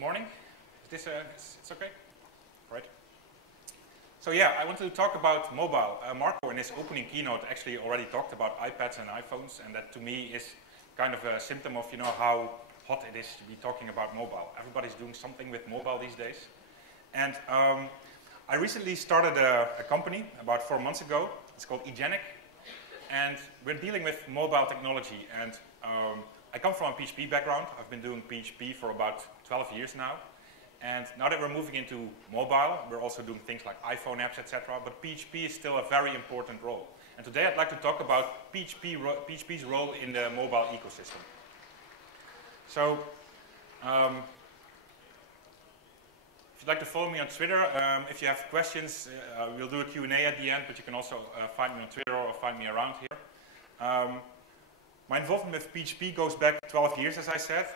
morning. Is this it's okay? Right. So yeah, I want to talk about mobile. Marco in his opening keynote actually already talked about iPads and iPhones, and that to me is kind of a symptom of how hot it is to be talking about mobile. Everybody's doing something with mobile these days. And I recently started a company about 4 months ago. It's called Egeniq, and we're dealing with mobile technology. And I come from a PHP background. I've been doing PHP for about 12 years now. And now that we're moving into mobile, we're also doing things like iPhone apps, etc. But PHP is still a very important role. And today I'd like to talk about PHP's role in the mobile ecosystem. So, if you'd like to follow me on Twitter, if you have questions, we'll do a Q&A at the end, but you can also find me on Twitter or find me around here. My involvement with PHP goes back 12 years, as I said.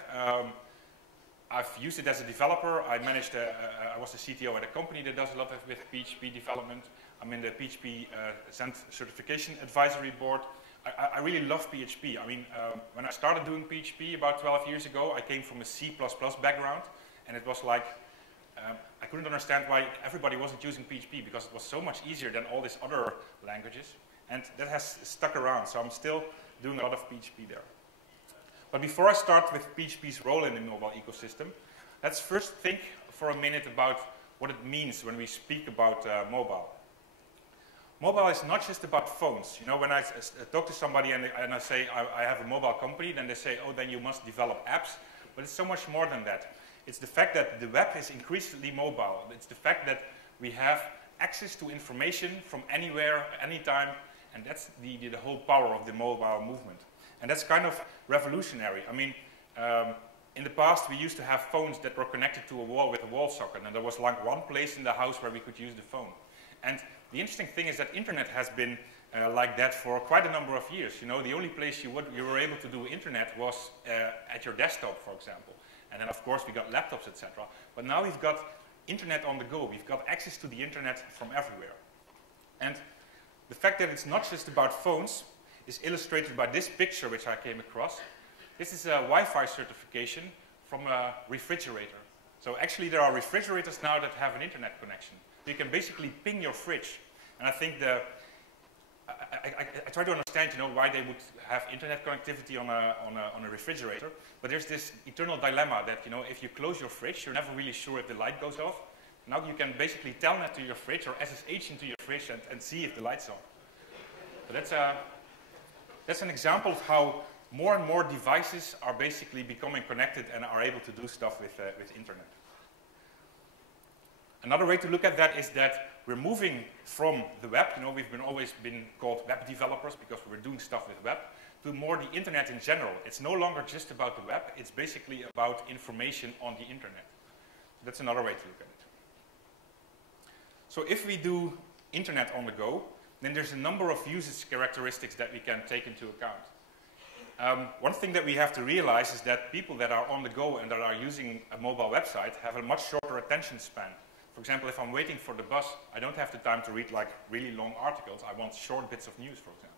I've used it as a developer. I was the CTO at a company that does a lot with PHP development. I'm in the PHP Zend certification advisory board. I really love PHP. I mean, when I started doing PHP about 12 years ago, I came from a C++ background, and it was like, I couldn't understand why everybody wasn't using PHP, because it was so much easier than all these other languages. And that has stuck around, so I'm still doing a lot of PHP there. But before I start with PHP's role in the mobile ecosystem, let's first think for a minute about what it means when we speak about mobile. Mobile is not just about phones. When I talk to somebody and I say, I have a mobile company, then they say, oh, then you must develop apps. But it's so much more than that. It's the fact that the web is increasingly mobile. It's the fact that we have access to information from anywhere, anytime, and that's the whole power of the mobile movement. And that's kind of revolutionary. I mean, in the past, we used to have phones that were connected to a wall with a wall socket, and there was like one place in the house where we could use the phone. And the interesting thing is that internet has been like that for quite a number of years. The only place you were able to do internet was at your desktop, for example. And then, of course, we got laptops, etc. But now we've got internet on the go. We've got access to the internet from everywhere. And the fact that it's not just about phones is illustrated by this picture, which I came across. This is a Wi-Fi certification from a refrigerator. So actually, there are refrigerators now that have an internet connection. You can basically ping your fridge. And I think I try to understand, why they would have internet connectivity on a refrigerator. But there's this eternal dilemma that, if you close your fridge, you're never really sure if the light goes off. Now you can basically telnet to your fridge or SSH into your fridge and see if the light's on. So that's an example of how more and more devices are basically becoming connected and are able to do stuff with internet. Another way to look at that is that we're moving from the web, we've always been called web developers because we're doing stuff with web, to more the internet in general. It's no longer just about the web, it's basically about information on the internet. That's another way to look at it. So if we do internet on the go, then there's a number of usage characteristics that we can take into account. One thing that we have to realize is that people that are on the go and that are using a mobile website have a much shorter attention span. For example, if I'm waiting for the bus, I don't have the time to read like really long articles. I want short bits of news, for example.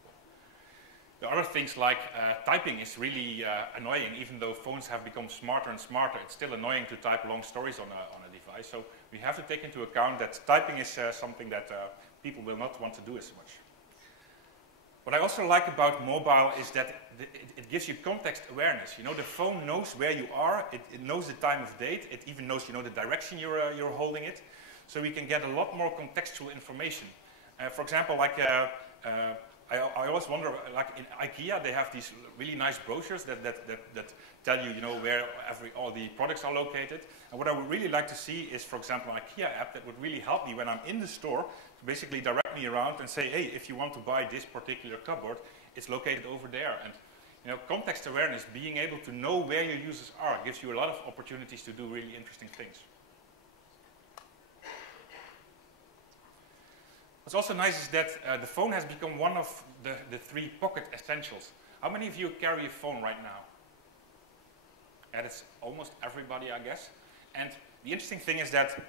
The other things like typing is really annoying. Even though phones have become smarter and smarter, it's still annoying to type long stories on a device. So we have to take into account that typing is something that people will not want to do as much. What I also like about mobile is that it gives you context awareness. The phone knows where you are, it knows the time of date, it even knows the direction you're holding it. So we can get a lot more contextual information. For example, like I always wonder, like in IKEA, they have these really nice brochures that tell you, where all the products are located. And what I would really like to see is, for example, an IKEA app that would really help me when I'm in the store to basically direct me around and say, hey, if you want to buy this particular cupboard, it's located over there. And context awareness, being able to know where your users are, gives you a lot of opportunities to do really interesting things. What's also nice is that the phone has become one of the 3 pocket essentials. How many of you carry a phone right now? And it's almost everybody, I guess. And the interesting thing is that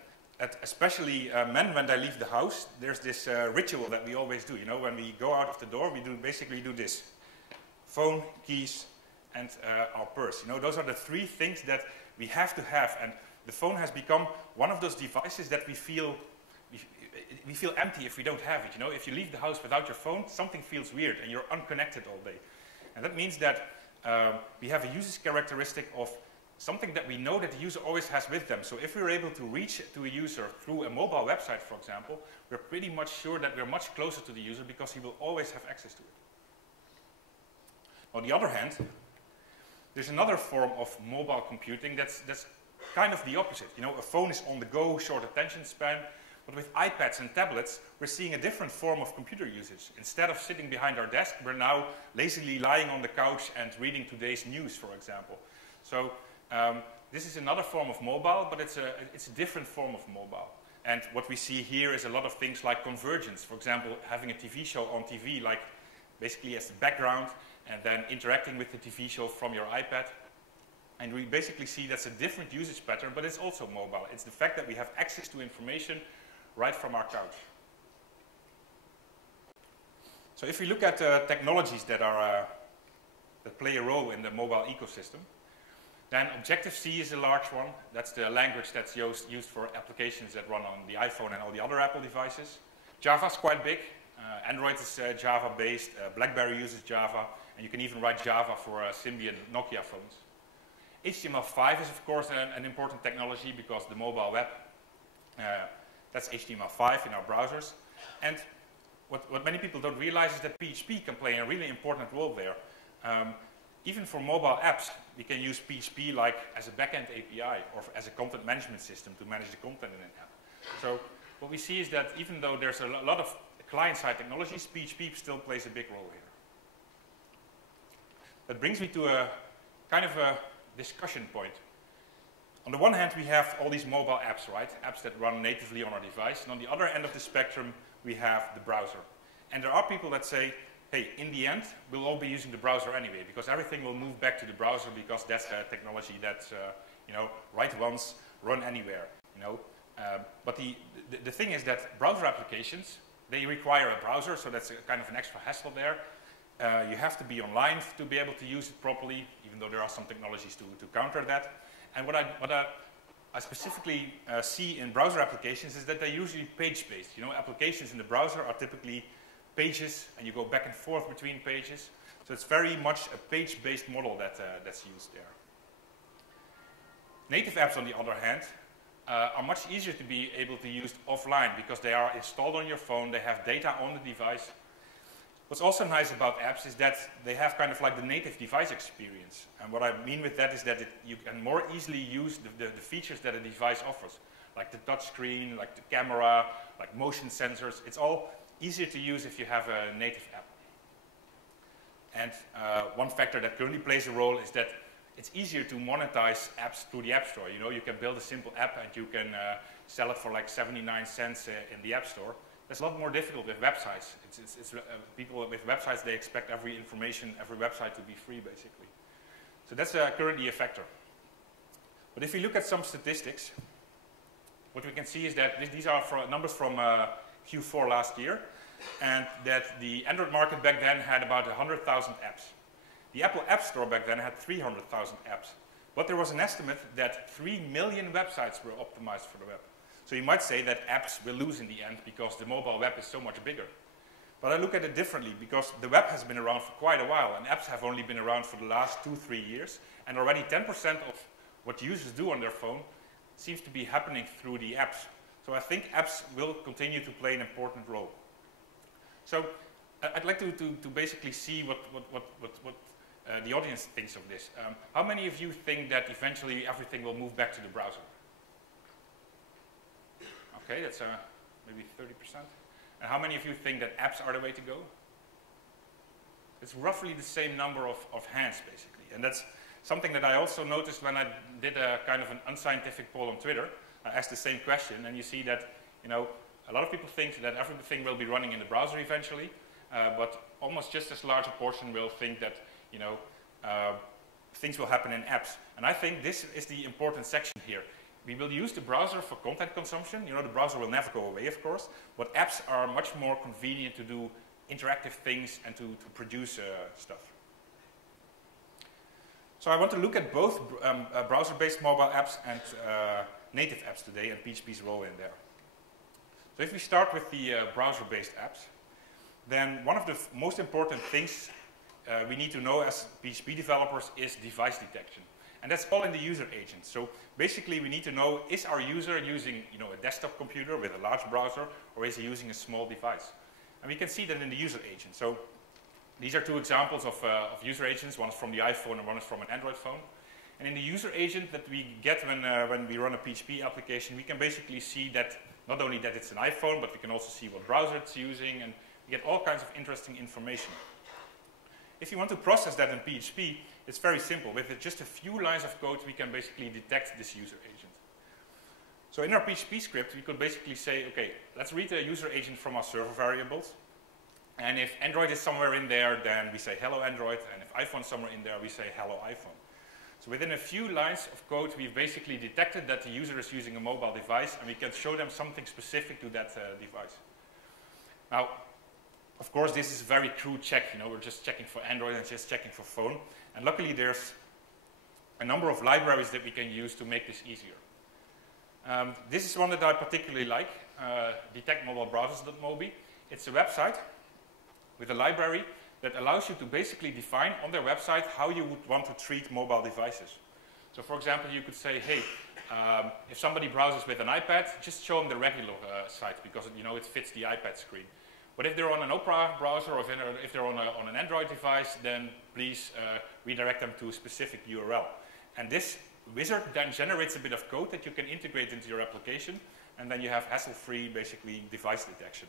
especially men, when they leave the house, there's this ritual that we always do. When we go out of the door, we basically do this. Phone, keys, and our purse. Those are the 3 things that we have to have. And the phone has become one of those devices that we feel empty if we don't have it. You know, if you leave the house without your phone, something feels weird and you're unconnected all day. And that means that we have a usage characteristic of something that we know that the user always has with them. So if we're able to reach to a user through a mobile website, for example, we're pretty much sure that we're much closer to the user because he will always have access to it. On the other hand, there's another form of mobile computing that's kind of the opposite. You know, a phone is on the go, short attention span, but with iPads and tablets, we're seeing a different form of computer usage. Instead of sitting behind our desk, we're now lazily lying on the couch and reading today's news, for example. So this is another form of mobile, but it's a different form of mobile. And what we see here is a lot of things like convergence. For example, having a TV show on TV, like basically as the background, and then interacting with the TV show from your iPad. And we basically see that's a different usage pattern, but it's also mobile. It's the fact that we have access to information right from our couch. So if we look at technologies that play a role in the mobile ecosystem, then Objective-C is a large one. That's the language that's used for applications that run on the iPhone and all the other Apple devices. Java's quite big. Android is Java-based. BlackBerry uses Java. And you can even write Java for Symbian Nokia phones. HTML5 is, of course, an important technology because the mobile web, that's HTML5 in our browsers. And what many people don't realize is that PHP can play a really important role there. Even for mobile apps, we can use PHP like as a backend API or as a content management system to manage the content in an app. So what we see is that even though there's a lot of client-side technologies, PHP still plays a big role here. That brings me to a kind of a discussion point. On the one hand, we have all these mobile apps, right? Apps that run natively on our device. And on the other end of the spectrum, we have the browser. And there are people that say, hey, in the end, we'll all be using the browser anyway, because everything will move back to the browser because that's a technology that's, you know, write once, run anywhere, you know. But the thing is that browser applications, they require a browser, so that's a kind of an extra hassle there. You have to be online to be able to use it properly, even though there are some technologies to counter that. And what I specifically see in browser applications is that they're usually page-based. You know, applications in the browser are typically pages, and you go back and forth between pages. So it's very much a page-based model that's used there. Native apps, on the other hand, are much easier to be able to use offline because they are installed on your phone, they have data on the device. What's also nice about apps is that they have kind of like the native device experience. And what I mean with that is that you can more easily use the features that a device offers, like the touch screen, like the camera, like motion sensors. It's all easier to use if you have a native app. And one factor that currently plays a role is that it's easier to monetize apps through the App Store. You know, you can build a simple app and you can sell it for like 79 cents in the App Store. That's a lot more difficult with websites. People with websites, they expect every information, every website to be free, basically. So that's currently a factor. But if you look at some statistics, what we can see is that these are numbers from Q4 last year, and that the Android market back then had about 100,000 apps. The Apple App Store back then had 300,000 apps. But there was an estimate that 3 million websites were optimized for the web. So you might say that apps will lose in the end because the mobile web is so much bigger. But I look at it differently because the web has been around for quite a while and apps have only been around for the last 2-3 years, and already 10% of what users do on their phone seems to be happening through the apps. So I think apps will continue to play an important role. So I'd like to basically see what the audience thinks of this. How many of you think that eventually everything will move back to the browser? Okay, that's maybe 30%. And how many of you think that apps are the way to go? It's roughly the same number of hands, basically. And that's something that I also noticed when I did a kind of an unscientific poll on Twitter. I asked the same question, and you see that, you know, a lot of people think that everything will be running in the browser eventually, but almost just as large a portion will think that, you know, things will happen in apps. And I think this is the important section here. We will use the browser for content consumption. You know, the browser will never go away, of course, but apps are much more convenient to do interactive things and to produce stuff. So I want to look at both browser-based mobile apps and native apps today and PHP's role in there. So if we start with the browser-based apps, then one of the most important things we need to know as PHP developers is device detection. And that's all in the user agent. So basically we need to know, is our user using a desktop computer with a large browser, or is he using a small device? And we can see that in the user agent. So these are two examples of user agents. One is from the iPhone and one is from an Android phone. And in the user agent that we get when we run a PHP application, we can basically see that not only that it's an iPhone, but we can also see what browser it's using, and we get all kinds of interesting information. If you want to process that in PHP, it's very simple. With just a few lines of code, we can basically detect this user agent. So in our PHP script, we could basically say, okay, let's read the user agent from our server variables. And if Android is somewhere in there, then we say hello Android. And if iPhone is somewhere in there, we say hello iPhone. So within a few lines of code, we've basically detected that the user is using a mobile device, and we can show them something specific to that device. Now, of course, this is a very crude check. We're just checking for Android and just checking for phone. And luckily, there's a number of libraries that we can use to make this easier. This is one that I particularly like, detectmobilebrowsers.mobi. It's a website with a library that allows you to basically define on their website how you would want to treat mobile devices. So for example, you could say, hey, if somebody browses with an iPad, just show them the regular site because it fits the iPad screen. But if they're on an Opera browser or if they're on an Android device, then please redirect them to a specific URL. And this wizard then generates a bit of code that you can integrate into your application, and then you have hassle-free, basically, device detection.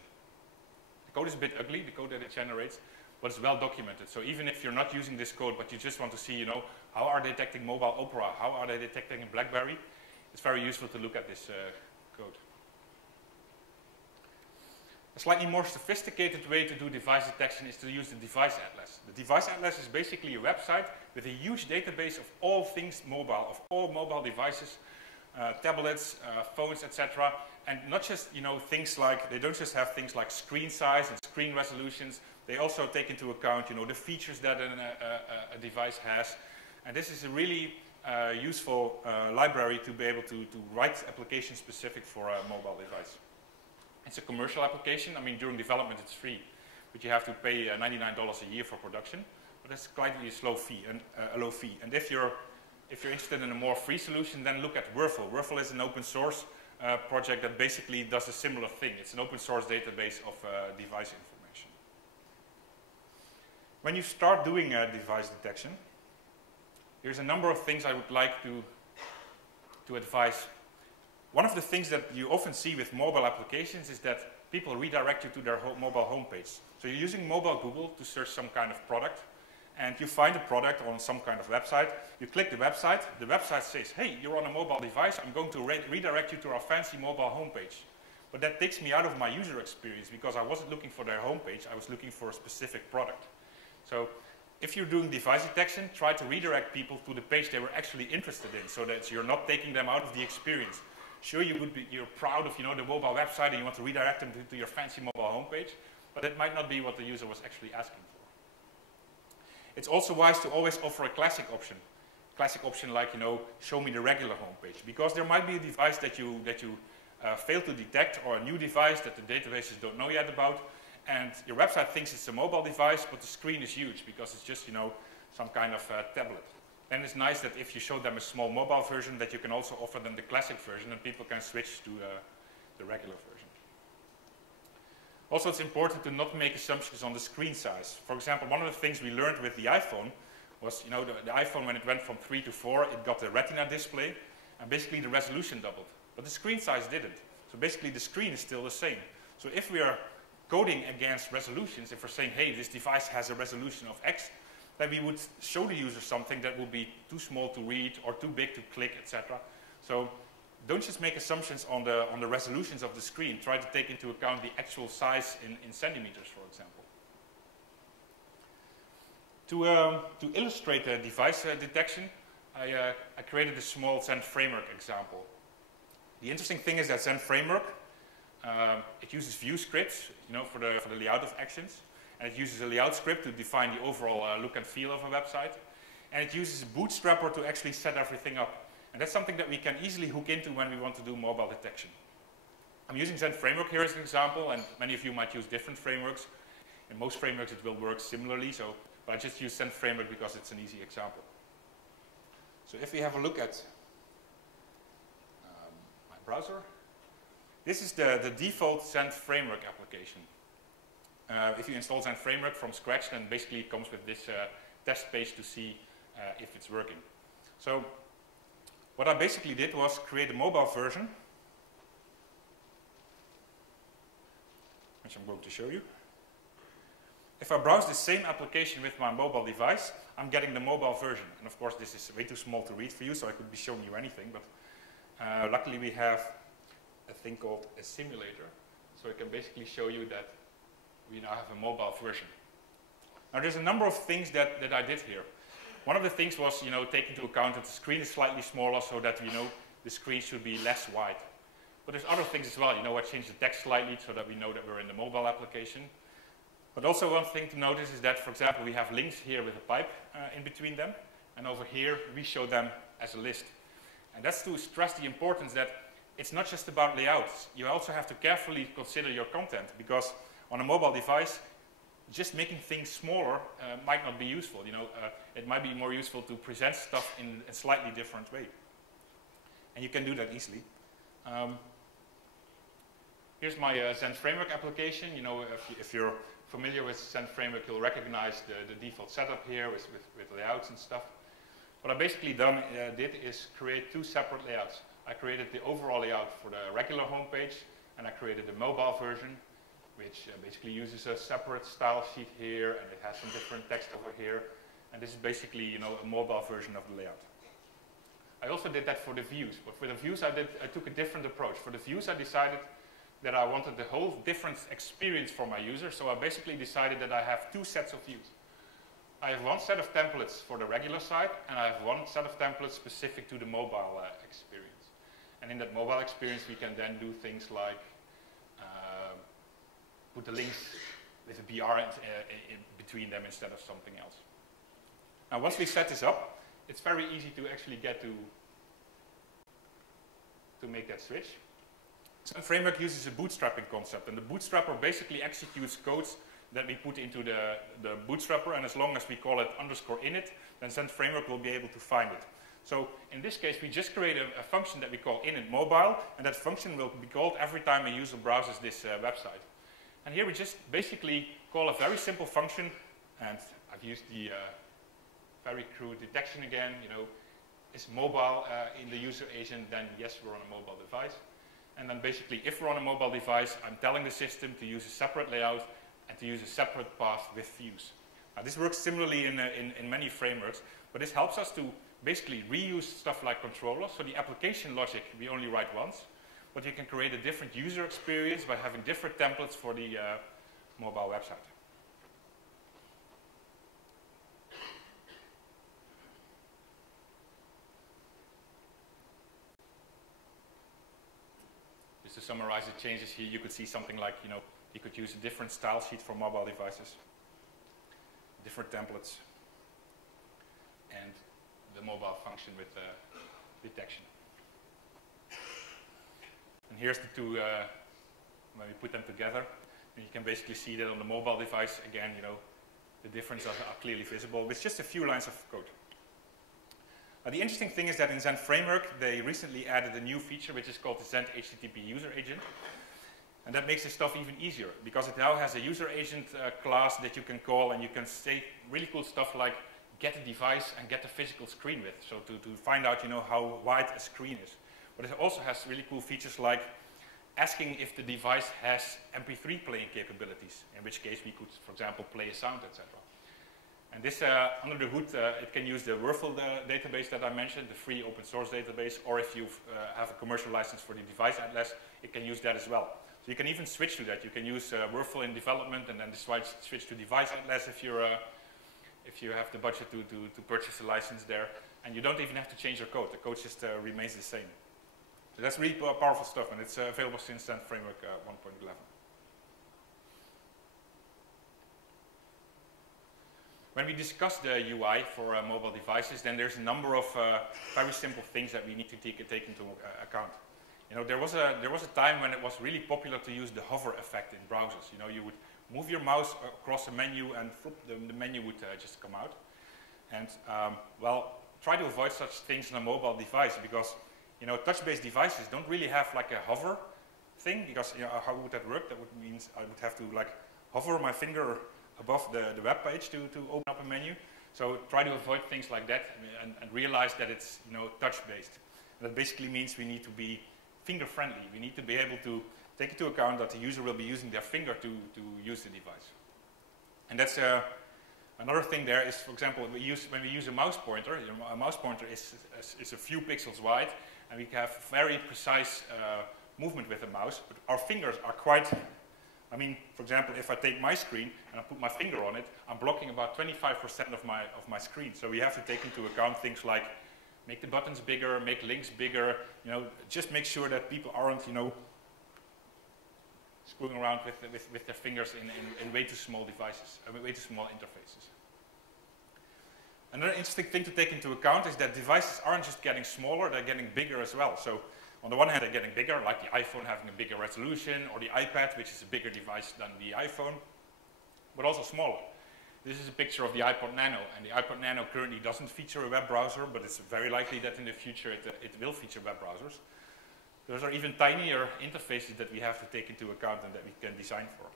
The code is a bit ugly, the code that it generates, but it's well documented. So even if you're not using this code, but you just want to see, how are they detecting mobile Opera, how are they detecting BlackBerry, it's very useful to look at this code. A slightly more sophisticated way to do device detection is to use the device atlas. The device atlas is basically a website with a huge database of all things mobile, of all mobile devices, tablets, phones, etc. And not just things like, they don't just have things like screen size and screen resolutions. They also take into account the features that a device has. And this is a really useful library to be able to write applications specific for a mobile device. It's a commercial application. I mean, during development it's free, but you have to pay $99 a year for production. But it's slightly a low fee. And if you're interested in a more free solution, then look at Wurfel. Wurfel is an open source project that basically does a similar thing. It's an open source database of device information. When you start doing device detection, here's a number of things I would like to advise. One of the things that you often see with mobile applications is that people redirect you to their mobile homepage. So you're using mobile Google to search some kind of product, and you find a product on some kind of website. You click the website says, hey, you're on a mobile device, I'm going to redirect you to our fancy mobile homepage. But that takes me out of my user experience because I wasn't looking for their homepage, I was looking for a specific product. So if you're doing device detection, try to redirect people to the page they were actually interested in so that you're not taking them out of the experience. Sure, you're proud of the mobile website and you want to redirect them to your fancy mobile homepage, but it might not be what the user was actually asking for. It's also wise to always offer a classic option. Classic option like, show me the regular homepage, because there might be a device that you fail to detect, or a new device that the databases don't know yet about, and your website thinks it's a mobile device, but the screen is huge because it's just, some kind of tablet. Then it's nice that if you show them a small mobile version, that you can also offer them the classic version and people can switch to the regular version. Also, it's important to not make assumptions on the screen size. For example, one of the things we learned with the iPhone was, the iPhone, when it went from 3 to 4, it got the Retina display, and basically the resolution doubled. But the screen size didn't. So basically the screen is still the same. So if we are coding against resolutions, if we're saying, hey, this device has a resolution of X, then we would show the user something that will be too small to read or too big to click, etc. So don't just make assumptions on the resolutions of the screen. Try to take into account the actual size in centimeters, for example. To illustrate the device detection, I created a small Zend framework example. The interesting thing is that Zend framework, it uses view scripts, for the layout of actions. And it uses a layout script to define the overall look and feel of a website. And it uses a bootstrapper to actually set everything up. And that's something that we can easily hook into when we want to do mobile detection. I'm using Zend Framework here as an example, and many of you might use different frameworks. In most frameworks it will work similarly, but I just use Zend Framework because it's an easy example. So if we have a look at my browser, this is the default Zend Framework application. If you install Zend Framework from scratch, then basically it comes with this test page to see if it's working. So what I basically did was create a mobile version, which I'm going to show you. If I browse the same application with my mobile device, I'm getting the mobile version. And of course, this is way too small to read for you, so I could be showing you anything. But luckily, we have a thing called a simulator. So I can basically show you that we now have a mobile version. Now, there's a number of things that I did here. One of the things was, take into account that the screen is slightly smaller so that, the screen should be less wide. But there's other things as well. I changed the text slightly so that we know that we're in the mobile application. But also one thing to notice is that, for example, we have links here with a pipe in between them. And over here, we show them as a list. And that's to stress the importance that it's not just about layouts. You also have to carefully consider your content, because on a mobile device, just making things smaller might not be useful. It might be more useful to present stuff in a slightly different way. And you can do that easily. Here's my Zend Framework application. If you're familiar with Zend Framework, you'll recognize the default setup here with layouts and stuff. What I basically did is create two separate layouts. I created the overall layout for the regular homepage, and I created the mobile version, which basically uses a separate style sheet here, and it has some different text over here. And this is basically, a mobile version of the layout. I also did that for the views, but for the views I took a different approach. For the views I decided that I wanted the whole different experience for my user, so I basically decided that I have two sets of views. I have one set of templates for the regular site, and I have one set of templates specific to the mobile experience. And in that mobile experience, we can then do things like put the links with a BR in between them instead of something else. Now, once we set this up, it's very easy to actually get to make that switch. Zend Framework uses a bootstrapping concept, and the bootstrapper basically executes codes that we put into the bootstrapper, and as long as we call it _init, then Zend Framework will be able to find it. So in this case, we just create a function that we call init mobile, and that function will be called every time a user browses this website. And here we just basically call a very simple function, and I've used the very crude detection again. Is mobile in the user agent, then yes, we're on a mobile device. And then basically, if we're on a mobile device, I'm telling the system to use a separate layout and to use a separate path with views. Now, this works similarly in many frameworks, but this helps us to basically reuse stuff like controllers. So the application logic we only write once, but you can create a different user experience by having different templates for the mobile website. Just to summarize the changes here, you could see something like, you could use a different style sheet for mobile devices, different templates, and the mobile function with detection. And here's the two, when we put them together, and you can basically see that on the mobile device, again, the differences are clearly visible with just a few lines of code. The interesting thing is that in Zend Framework, they recently added a new feature, which is called the Zend HTTP user agent. And that makes this stuff even easier, because it now has a user agent class that you can call, and you can say really cool stuff like get a device and get the physical screen width, so to find out how wide a screen is. But it also has really cool features like asking if the device has MP3 playing capabilities, in which case we could, for example, play a sound, etc. And this, under the hood, it can use the Wurfel database that I mentioned, the free open source database, or if you have a commercial license for the device atlas, it can use that as well. So you can even switch to that. You can use Wurfel in development and then switch to device atlas if you have the budget to purchase a license there. And you don't even have to change your code. The code just remains the same. So that's really powerful stuff, and it's available since Zend Framework 1.11. when we discuss the UI for mobile devices, then there's a number of very simple things that we need to take into account. You know, there was a time when it was really popular to use the hover effect in browsers. You know, you would move your mouse across a menu and the menu would just come out. And well, try to avoid such things on a mobile device because, you know, touch-based devices don't really have like a hover thing because, you know, how would that work? That would mean I would have to like hover my finger above the web page to open up a menu. So try to avoid things like that and realize that it's, you know, touch-based. That basically means we need to be finger-friendly. We need to be able to take into account that the user will be using their finger to use the device. And that's another thing there is, for example, when we use a mouse pointer, a mouse pointer is a few pixels wide, and we have very precise movement with the mouse, but our fingers are quite, I mean, for example, if I take my screen and I put my finger on it, I'm blocking about 25% of my screen. So we have to take into account things like make the buttons bigger, make links bigger, you know, just make sure that people aren't, you know, screwing around with their fingers in way too small devices, way too small interfaces. Another interesting thing to take into account is that devices aren't just getting smaller, they're getting bigger as well. So on the one hand, they're getting bigger, like the iPhone having a bigger resolution, or the iPad, which is a bigger device than the iPhone, but also smaller. This is a picture of the iPod Nano, and the iPod Nano currently doesn't feature a web browser, but it's very likely that in the future it will feature web browsers. Those are even tinier interfaces that we have to take into account and that we can design for.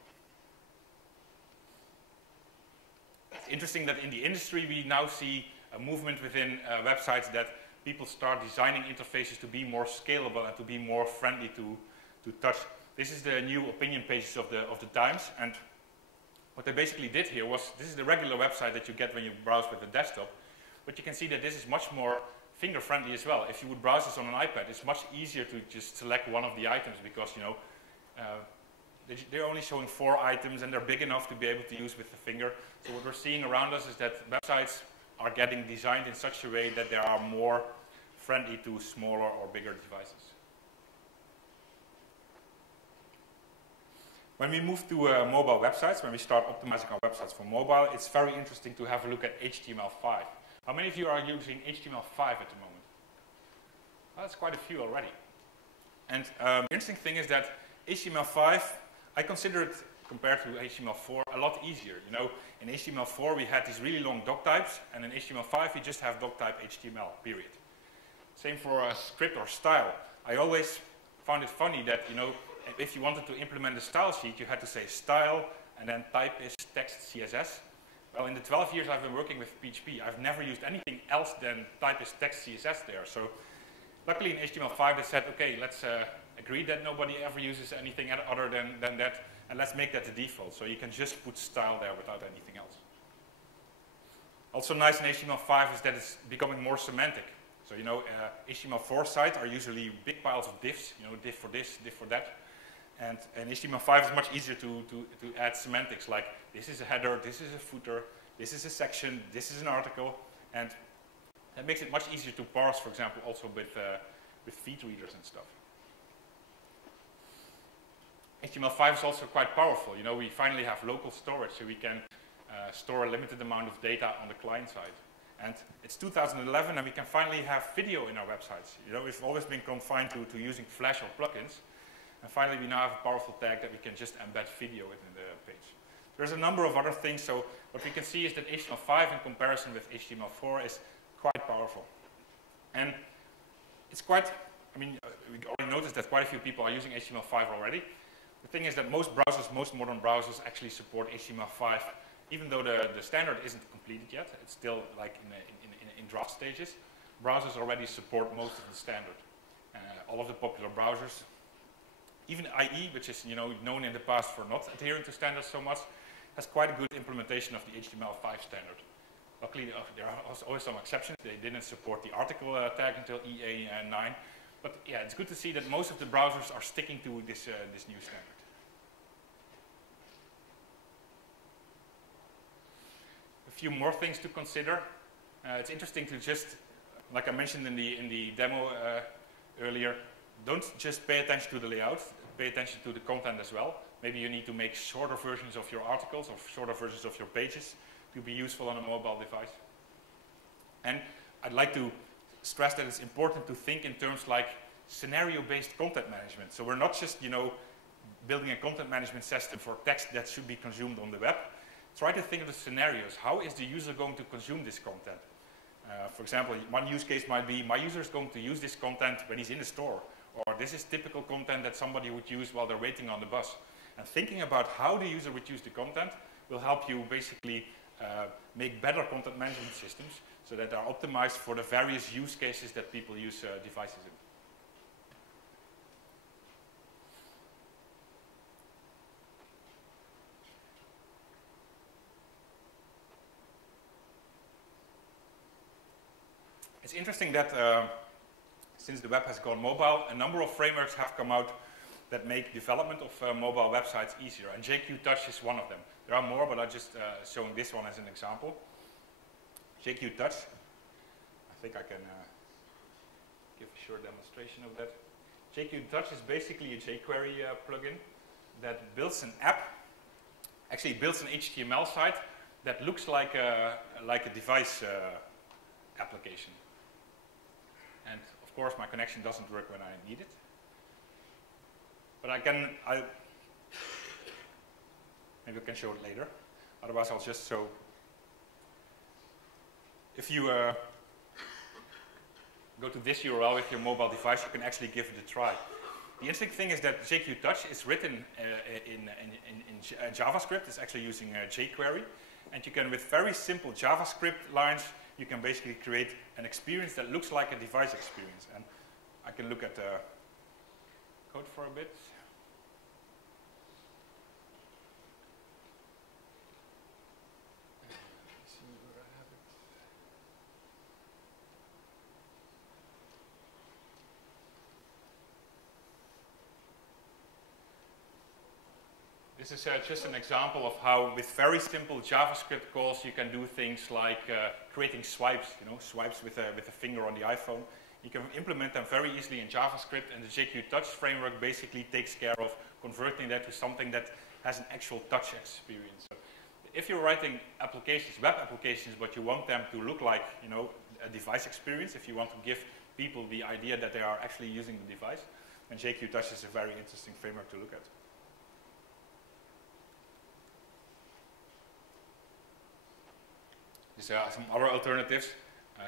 It's interesting that in the industry we now see a movement within websites that people start designing interfaces to be more scalable and to be more friendly to touch. This is the new opinion pages of the Times, and what they basically did here was, this is the regular website that you get when you browse with the desktop, but you can see that this is much more finger-friendly as well. If you would browse this on an iPad, it's much easier to just select one of the items because, you know, they're only showing 4 items and they're big enough to be able to use with the finger. So what we're seeing around us is that websites are getting designed in such a way that they are more friendly to smaller or bigger devices. When we move to mobile websites, when we start optimizing our websites for mobile, it's very interesting to have a look at HTML5. How many of you are using HTML5 at the moment? Well, that's quite a few already. And the interesting thing is that HTML5, I consider it, compared to HTML4, a lot easier. You know, in HTML4 we had these really long doc types, and in HTML5 we just have doc type HTML, period. Same for script or style. I always found it funny that, you know, if you wanted to implement a style sheet, you had to say style and then type is text CSS. Well, in the 12 years I've been working with PHP, I've never used anything else than type is text CSS there. So luckily in HTML5 they said, okay, let's agree that nobody ever uses anything other than that, and let's make that the default. So you can just put style there without anything else. Also nice in HTML5 is that it's becoming more semantic. So, you know, HTML4 sites are usually big piles of diffs, you know, diff for this, diff for that. And HTML5 is much easier to add semantics like this is a header, this is a footer, this is a section, this is an article, and that makes it much easier to parse, for example, also with feed readers and stuff. HTML5 is also quite powerful. You know, we finally have local storage, so we can store a limited amount of data on the client side. And it's 2011, and we can finally have video in our websites. You know, we've always been confined to using Flash or plugins. And finally, we now have a powerful tag that we can just embed video within the page. There's a number of other things. So what we can see is that HTML5 in comparison with HTML4 is quite powerful. And it's quite, I mean, we already noticed that quite a few people are using HTML5 already. The thing is that most browsers, most modern browsers actually support HTML5, even though the standard isn't completed yet. It's still like in draft stages. Browsers already support most of the standard. All of the popular browsers, even IE, which is, you know, known in the past for not adhering to standards so much, has quite a good implementation of the HTML5 standard. Luckily, there are always some exceptions. They didn't support the article tag until EA9. But yeah, it's good to see that most of the browsers are sticking to this new standard. A few more things to consider. It's interesting to just, like I mentioned in the demo earlier, don't just pay attention to the layout, pay attention to the content as well. Maybe you need to make shorter versions of your articles or shorter versions of your pages to be useful on a mobile device. And I'd like to stress that it's important to think in terms like scenario-based content management. So we're not just, building a content management system for text that should be consumed on the web. Try to think of the scenarios. How is the user going to consume this content? For example, one use case might be, my user is going to use this content when he's in the store. Or this is typical content that somebody would use while they're waiting on the bus. And thinking about how the user would use the content will help you basically make better content management systems so that are optimized for the various use cases that people use devices in. It's interesting that since the web has gone mobile, a number of frameworks have come out that make development of mobile websites easier. And JQ Touch is one of them. There are more, but I'm just showing this one as an example. JQ Touch. I think I can give a short demonstration of that. JQ Touch is basically a jQuery plugin that builds an app, actually builds an HTML site that looks like a device application. And of course my connection doesn't work when I need it. But maybe I can show it later. Otherwise I'll just show. If you go to this URL with your mobile device, you can actually give it a try. The interesting thing is that JQ Touch is written in JavaScript. It's actually using jQuery. And you can, with very simple JavaScript lines, you can basically create an experience that looks like a device experience. And I can look at the code for a bit. This is just an example of how, with very simple JavaScript calls, you can do things like creating swipes, swipes with a finger on the iPhone. You can implement them very easily in JavaScript, and the JQ Touch framework basically takes care of converting that to something that has an actual touch experience. So if you're writing applications, web applications, but you want them to look like, a device experience, if you want to give people the idea that they are actually using the device, then JQ Touch is a very interesting framework to look at. There are some other alternatives.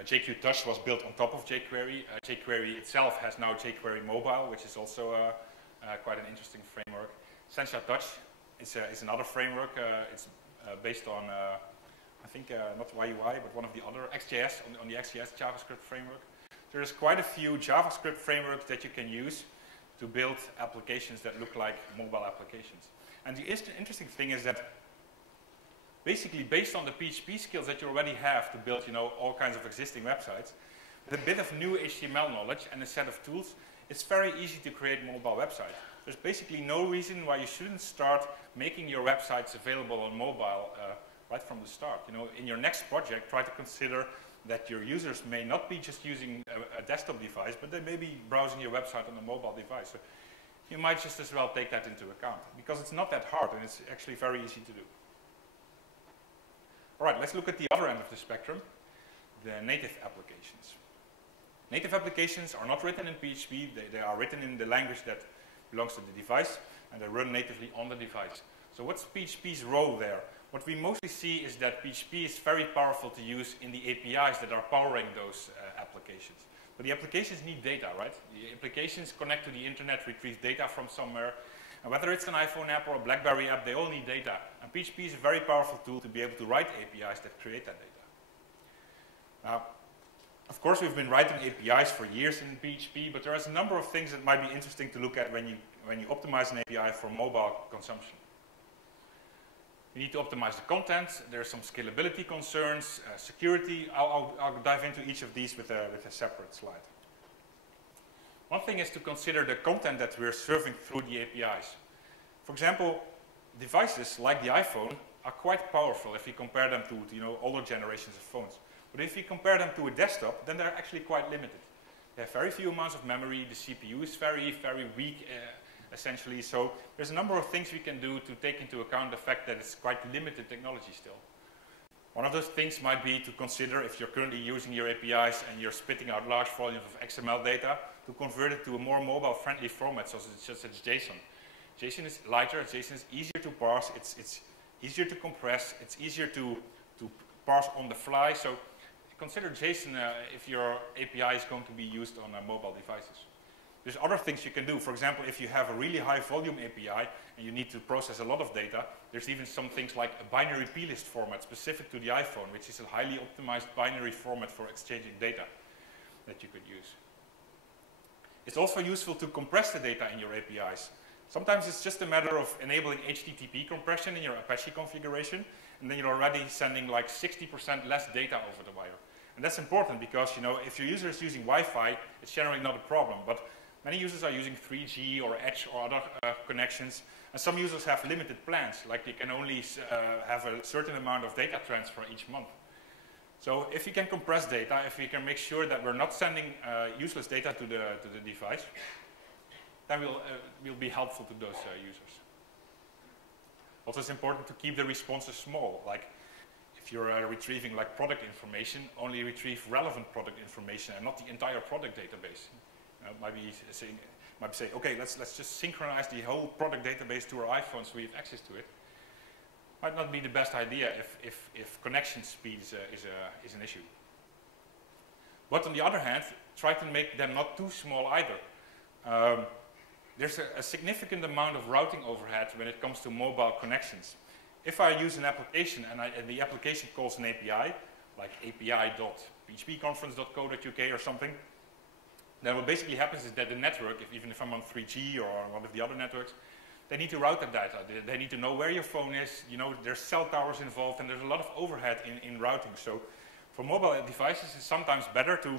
JQ Touch was built on top of jQuery. jQuery itself has now jQuery Mobile, which is also quite an interesting framework. Sencha Touch is another framework. It's based on, I think, not YUI, but one of the other XJS, on the XJS JavaScript framework. There's quite a few JavaScript frameworks that you can use to build applications that look like mobile applications. And the interesting thing is that basically, based on the PHP skills that you already have to build, all kinds of existing websites, with a bit of new HTML knowledge and a set of tools, it's very easy to create mobile websites. There's basically no reason why you shouldn't start making your websites available on mobile right from the start. In your next project, try to consider that your users may not be just using a desktop device, but they may be browsing your website on a mobile device. So you might just as well take that into account, because it's not that hard and it's actually very easy to do. All right, let's look at the other end of the spectrum, the native applications. Native applications are not written in PHP. They are written in the language that belongs to the device, and they run natively on the device. So what's PHP's role there? What we mostly see is that PHP is very powerful to use in the APIs that are powering those applications. But the applications need data, right? The applications connect to the internet, retrieve data from somewhere. And whether it's an iPhone app or a BlackBerry app, they all need data. And PHP is a very powerful tool to be able to write APIs that create that data. Now, of course, we've been writing APIs for years in PHP, but there is a number of things that might be interesting to look at when you optimize an API for mobile consumption. You need to optimize the content. There are some scalability concerns, security. I'll dive into each of these with a separate slide. One thing is to consider the content that we're serving through the APIs. For example, devices like the iPhone are quite powerful if you compare them to older generations of phones. But if you compare them to a desktop, then they're actually quite limited. They have very few amounts of memory. The CPU is very, very weak, essentially. So there's a number of things we can do to take into account the fact that it's quite limited technology still. One of those things might be to consider, if you're currently using your APIs and you're spitting out large volumes of XML data, to convert it to a more mobile-friendly format, such as JSON. JSON is lighter, JSON is easier to parse, it's easier to compress, it's easier to parse on the fly. So consider JSON if your API is going to be used on mobile devices. There's other things you can do. For example, if you have a really high volume API and you need to process a lot of data, there's even some things like a binary plist format specific to the iPhone, which is a highly optimized binary format for exchanging data that you could use. It's also useful to compress the data in your APIs. Sometimes it's just a matter of enabling HTTP compression in your Apache configuration, and then you're already sending like 60% less data over the wire. And that's important because, if your user is using Wi-Fi, it's generally not a problem. But many users are using 3G or Edge or other connections, and some users have limited plans, like they can only have a certain amount of data transfer each month. So if you can compress data, if we can make sure that we're not sending useless data to the device, then we'll be helpful to those users. Also, it's important to keep the responses small. Like if you're retrieving like product information, only retrieve relevant product information and not the entire product database. Might be saying, okay, let's just synchronize the whole product database to our iPhone so we have access to it. Might not be the best idea if connection speed is an issue. But on the other hand, try to make them not too small either. There's a significant amount of routing overhead when it comes to mobile connections. If I use an application and the application calls an API, like api.phpconference.co.uk or something, then what basically happens is that the network, even if I'm on 3G or on one of the other networks, they need to route that data. They need to know where your phone is. There's cell towers involved, and there's a lot of overhead in routing. So for mobile devices, it's sometimes better to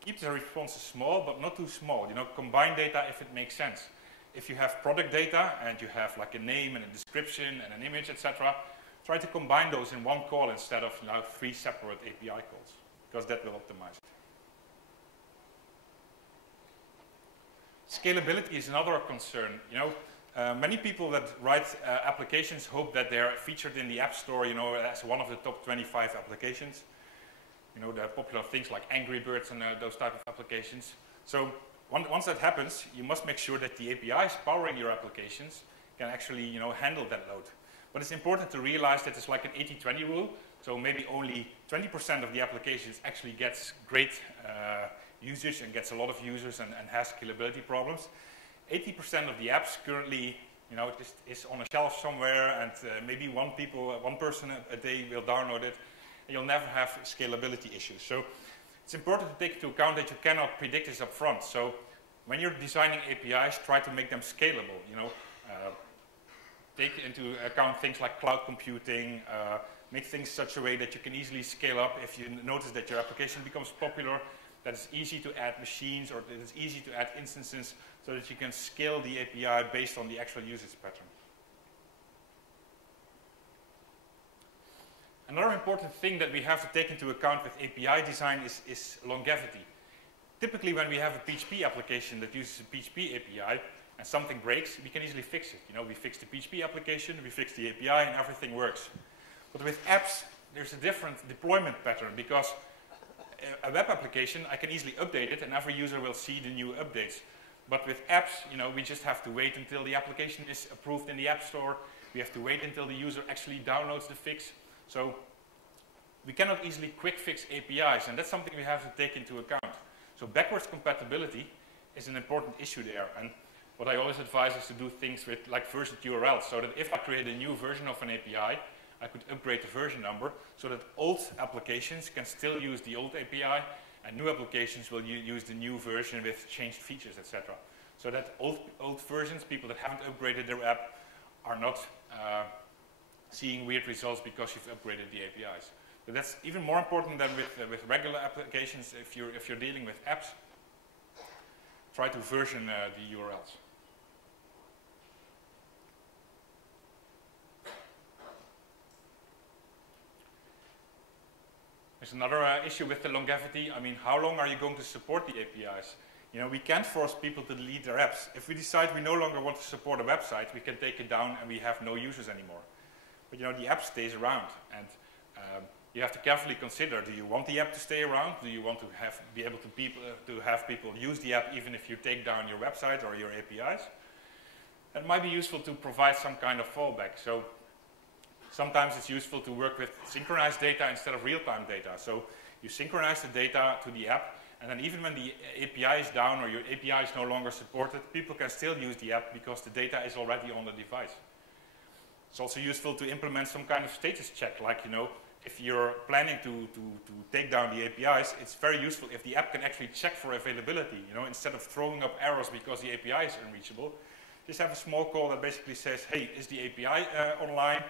keep the responses small, but not too small. Combine data if it makes sense. If you have product data and you have like a name and a description and an image, etc., try to combine those in one call instead of 3 separate API calls, because that will optimize it. Scalability is another concern. Many people that write applications hope that they're featured in the App Store, as one of the top 25 applications. The popular things like Angry Birds and those type of applications. So once that happens, you must make sure that the APIs powering your applications can actually, handle that load. But it's important to realize that it's like an 80-20 rule. So maybe only 20% of the applications actually gets great usage and gets a lot of users and has scalability problems. 80% of the apps currently, just is on a shelf somewhere, and maybe one person a day will download it, and you'll never have scalability issues. So it's important to take into account that you cannot predict this up front. So when you're designing APIs, try to make them scalable. Take into account things like cloud computing, make things such a way that you can easily scale up if you notice that your application becomes popular, that it's easy to add machines or that it's easy to add instances so that you can scale the API based on the actual usage pattern. Another important thing that we have to take into account with API design is longevity. Typically, when we have a PHP application that uses a PHP API and something breaks, we can easily fix it. We fix the PHP application, we fix the API, and everything works. But with apps, there's a different deployment pattern, because a web application, I can easily update it, and every user will see the new updates. But with apps, we just have to wait until the application is approved in the App Store. We have to wait until the user actually downloads the fix. So we cannot easily quick fix APIs, and that's something we have to take into account. So backwards compatibility is an important issue there. And what I always advise is to do things with like version URLs, so that if I create a new version of an API, I could upgrade the version number so that old applications can still use the old API, and new applications will use the new version with changed features, etc. So that old versions, people that haven't upgraded their app, are not seeing weird results because you've upgraded the APIs. But that's even more important than with regular applications. If you're dealing with apps, try to version the URLs. There's another issue with the longevity. I mean, how long are you going to support the APIs? We can't force people to delete their apps. If we decide we no longer want to support a website, we can take it down and we have no users anymore. But the app stays around, and you have to carefully consider, do you want the app to stay around? Do you want to be able to have people use the app even if you take down your website or your APIs? It might be useful to provide some kind of fallback. So sometimes it's useful to work with synchronized data instead of real-time data. So you synchronize the data to the app, and then even when the API is down or your API is no longer supported, people can still use the app because the data is already on the device. It's also useful to implement some kind of status check, like, you know, if you're planning to take down the APIs, it's very useful if the app can actually check for availability, you know, instead of throwing up errors because the API is unreachable. Just have a small call that basically says, hey, is the API online?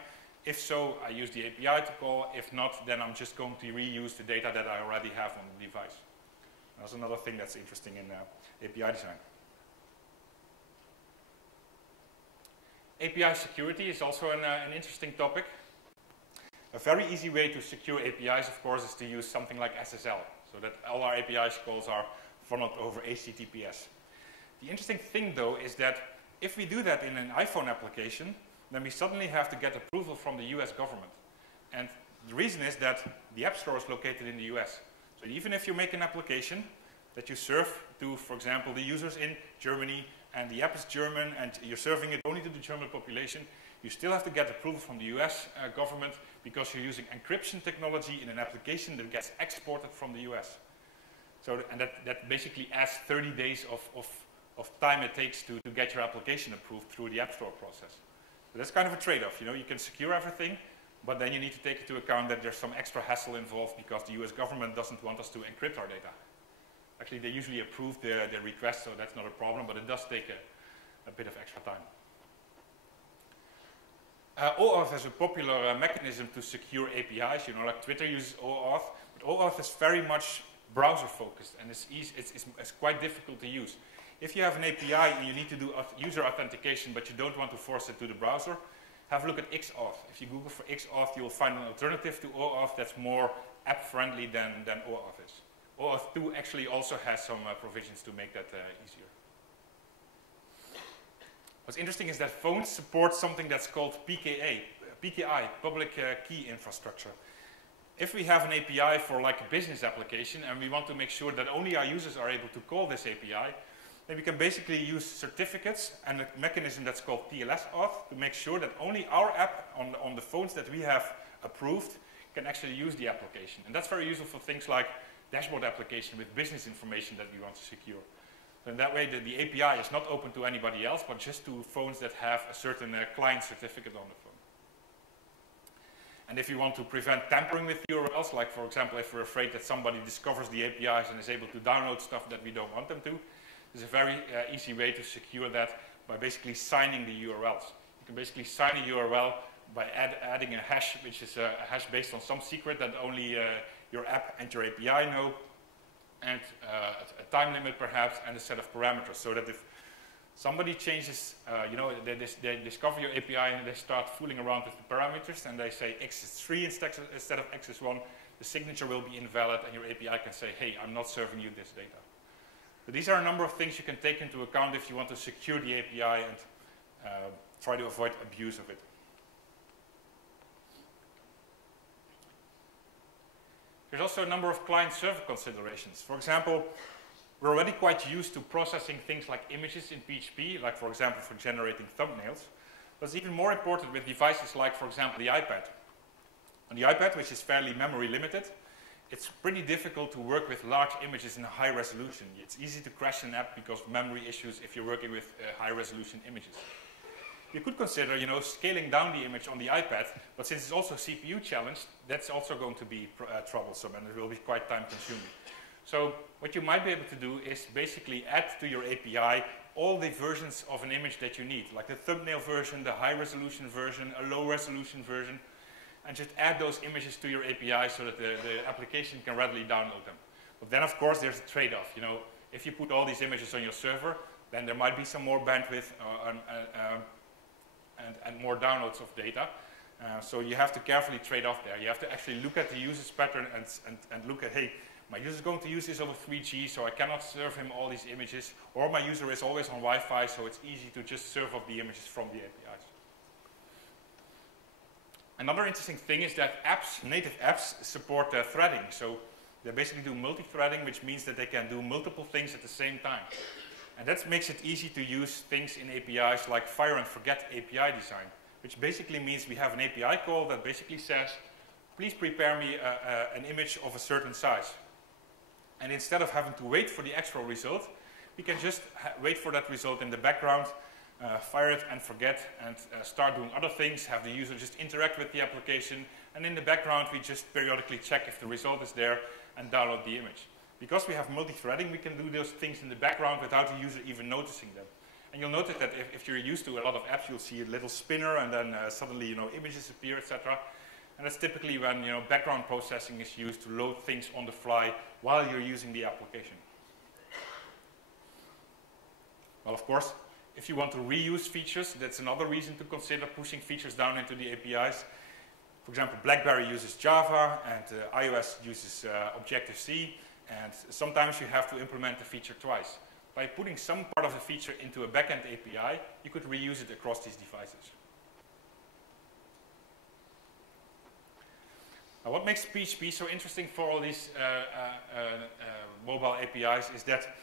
If so, I use the API to call. If not, then I'm just going to reuse the data that I already have on the device. That's another thing that's interesting in API design. API security is also an interesting topic. A very easy way to secure APIs, of course, is to use something like SSL, so that all our API calls are funneled over HTTPS. The interesting thing, though, is that if we do that in an iPhone application, then we suddenly have to get approval from the US government. And the reason is that the App Store is located in the US. So even if you make an application that you serve to, for example, the users in Germany, and the app is German, and you're serving it only to the German population, you still have to get approval from the US government because you're using encryption technology in an application that gets exported from the US. So, and that basically adds 30 days of time it takes to get your application approved through the App Store process. So that's kind of a trade-off. You know, you can secure everything, but then you need to take into account that there's some extra hassle involved because the US government doesn't want us to encrypt our data. Actually, they usually approve their request, so that's not a problem, but it does take a bit of extra time. OAuth is a popular mechanism to secure APIs. You know, like Twitter uses OAuth, but OAuth is very much browser-focused, and it's quite difficult to use. If you have an API and you need to do user authentication, but you don't want to force it to the browser, have a look at XAuth. If you Google for XAuth, you'll find an alternative to OAuth that's more app-friendly than OAuth is. OAuth 2 actually also has some provisions to make that easier. What's interesting is that phones support something that's called PKI, Public Key Infrastructure. If we have an API for like a business application and we want to make sure that only our users are able to call this API, then we can basically use certificates and a mechanism that's called TLS auth to make sure that only our app on the phones that we have approved can actually use the application. And that's very useful for things like dashboard application with business information that we want to secure. So in that way, the API is not open to anybody else, but just to phones that have a certain client certificate on the phone. And if you want to prevent tampering with URLs, like for example, if we're afraid that somebody discovers the APIs and is able to download stuff that we don't want them to, there's a very easy way to secure that by basically signing the URLs. You can basically sign a URL by adding a hash, which is a hash based on some secret that only your app and your API know, and a time limit perhaps, and a set of parameters, so that if somebody changes, you know, they discover your API and they start fooling around with the parameters and they say X is 3 instead of X is 1, the signature will be invalid and your API can say, hey, I'm not serving you this data. So these are a number of things you can take into account if you want to secure the API and try to avoid abuse of it. There's also a number of client-server considerations. For example, we're already quite used to processing things like images in PHP, like for example for generating thumbnails. But it's even more important with devices like, for example, the iPad. On the iPad, which is fairly memory limited, it's pretty difficult to work with large images in high resolution. It's easy to crash an app because of memory issues if you're working with high resolution images. You could consider, you know, scaling down the image on the iPad, but since it's also CPU challenged, that's also going to be troublesome and it will be quite time consuming. So what you might be able to do is basically add to your API all the versions of an image that you need, like the thumbnail version, the high resolution version, a low resolution version, and just add those images to your API so that the application can readily download them. But then of course there's a trade-off. You know, if you put all these images on your server, then there might be some more bandwidth and more downloads of data. So you have to carefully trade off there. You have to actually look at the user's pattern and look at, hey, my user is going to use this over 3G, so I cannot serve him all these images. Or my user is always on Wi-Fi, so it's easy to just serve up the images from the APIs. Another interesting thing is that native apps support threading. So they basically do multi-threading, which means that they can do multiple things at the same time. And that makes it easy to use things in APIs like fire and forget API design, which basically means we have an API call that basically says, please prepare me an image of a certain size. And instead of having to wait for the actual result, we can just wait for that result in the background, fire it and forget, and start doing other things, have the user just interact with the application, and in the background we just periodically check if the result is there and download the image. Because we have multi-threading, we can do those things in the background without the user even noticing them. And you'll notice that if you're used to a lot of apps, you'll see a little spinner and then suddenly images appear, etc. And that's typically when background processing is used to load things on the fly while you're using the application. Well, of course, if you want to reuse features, that's another reason to consider pushing features down into the APIs. For example, BlackBerry uses Java and iOS uses Objective-C, and sometimes you have to implement the feature twice. By putting some part of the feature into a backend API, you could reuse it across these devices. Now, what makes PHP so interesting for all these mobile APIs is that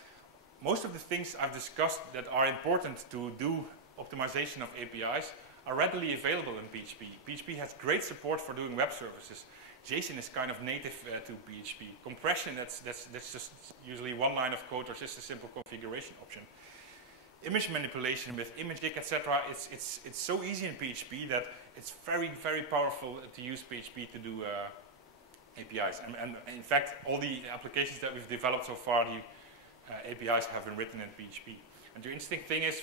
most of the things I've discussed that are important to do optimization of APIs are readily available in PHP. PHP has great support for doing web services. JSON is kind of native to PHP. Compression, that's just usually one line of code or just a simple configuration option. Image manipulation with Egeniq, etc. It's so easy in PHP that it's very, very powerful to use PHP to do APIs. And in fact, all the applications that we've developed so far, the APIs have been written in PHP. And the interesting thing is,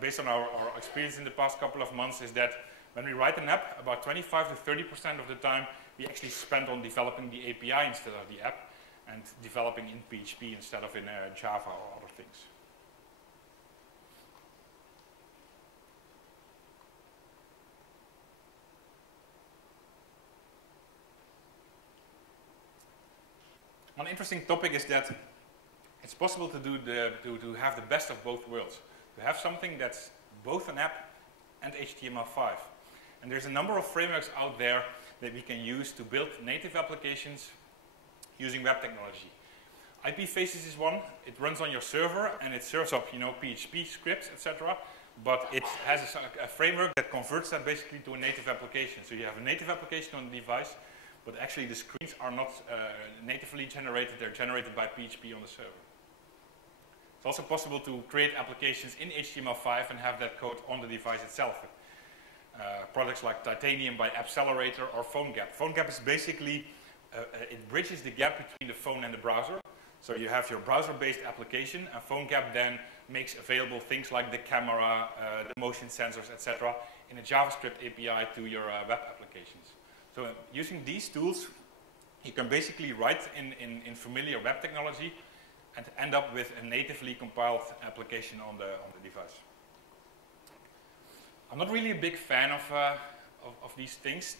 based on our experience in the past couple of months, is that when we write an app, about 25 to 30% of the time, we actually spend on developing the API instead of the app, and developing in PHP instead of in Java or other things. One interesting topic is that it's possible to to have the best of both worlds. To have something that's both an app and HTML5. And there's a number of frameworks out there that we can use to build native applications using web technology. IP Faces is one. It runs on your server and it serves up, PHP scripts, etc. But it has a framework that converts that basically to a native application. So you have a native application on the device, but actually the screens are not natively generated. They're generated by PHP on the server. It's also possible to create applications in HTML5 and have that code on the device itself. Products like Titanium by Appcelerator or PhoneGap. PhoneGap is basically, it bridges the gap between the phone and the browser. So you have your browser-based application, and PhoneGap then makes available things like the camera, the motion sensors, etc. in a JavaScript API to your web applications. So using these tools, you can basically write in familiar web technology and end up with a natively compiled application on the device. I'm not really a big fan of these things.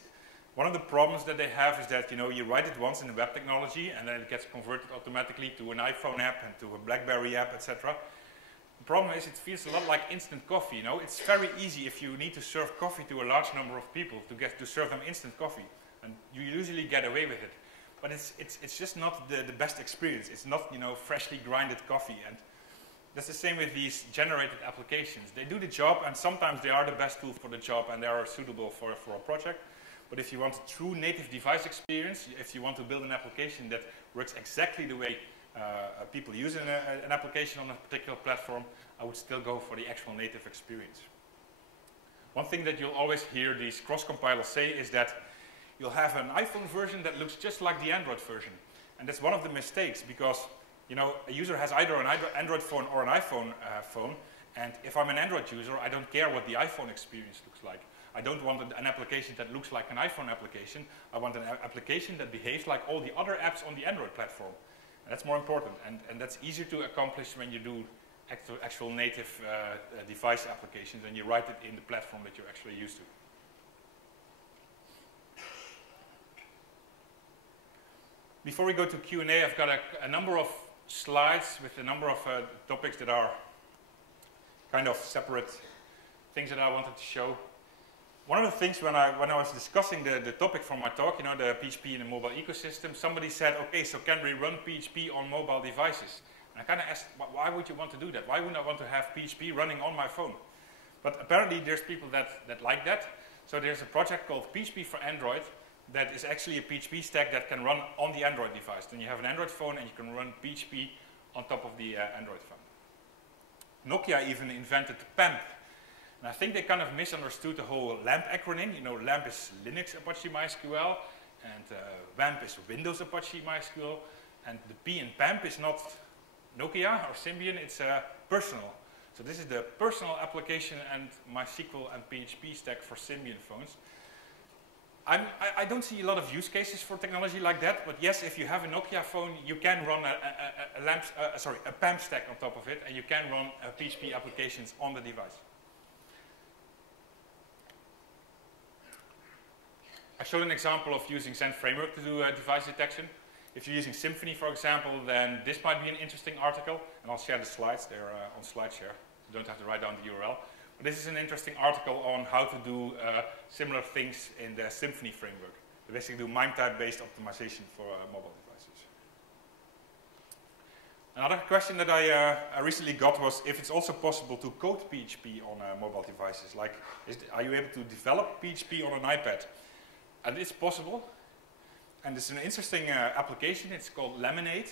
One of the problems that they have is that you write it once in the web technology and then it gets converted automatically to an iPhone app and to a BlackBerry app, etc. The problem is it feels a lot like instant coffee. It's very easy if you need to serve coffee to a large number of people to serve them instant coffee, and you usually get away with it. But it's just not the best experience. It's not freshly grinded coffee, and that's the same with these generated applications. They do the job, and sometimes they are the best tool for the job, and they are suitable for a project. But if you want a true native device experience, if you want to build an application that works exactly the way people use an application on a particular platform, I would still go for the actual native experience. One thing that you'll always hear these cross-compilers say is that you'll have an iPhone version that looks just like the Android version. And that's one of the mistakes, because a user has either an Android phone or an iPhone phone, and if I'm an Android user, I don't care what the iPhone experience looks like. I don't want an application that looks like an iPhone application. I want an application that behaves like all the other apps on the Android platform. And that's more important, and that's easier to accomplish when you do actual native device applications and you write it in the platform that you're actually used to. Before we go to Q&A, I've got a number of slides with a number of topics that are kind of separate things that I wanted to show. one of the things when I was discussing the topic from my talk, you know, the PHP in the mobile ecosystem, somebody said, okay, so can we run PHP on mobile devices? And I kind of asked, why would you want to do that? Why wouldn't I want to have PHP running on my phone? But apparently there's people that like that. So there's a project called PHP for Android that is actually a PHP stack that can run on the Android device. Then you have an Android phone and you can run PHP on top of the Android phone. Nokia even invented PAMP. And I think they kind of misunderstood the whole LAMP acronym. You know, LAMP is Linux Apache MySQL, and WAMP is Windows Apache MySQL, and the P in PAMP is not Nokia or Symbian, it's personal. So this is the personal application and MySQL and PHP stack for Symbian phones. I don't see a lot of use cases for technology like that, but yes, if you have a Nokia phone, you can run a PAMP stack on top of it, and you can run PHP applications on the device. I showed an example of using Zend framework to do device detection. If you're using Symfony, for example, then this might be an interesting article, and I'll share the slides. They're on SlideShare. You don't have to write down the URL. But this is an interesting article on how to do similar things in the Symfony framework. They basically do MIME type-based optimization for mobile devices. Another question that I recently got was if it's also possible to code PHP on mobile devices. Like, are you able to develop PHP on an iPad? And it's possible. And it's an interesting application. It's called Lemonade.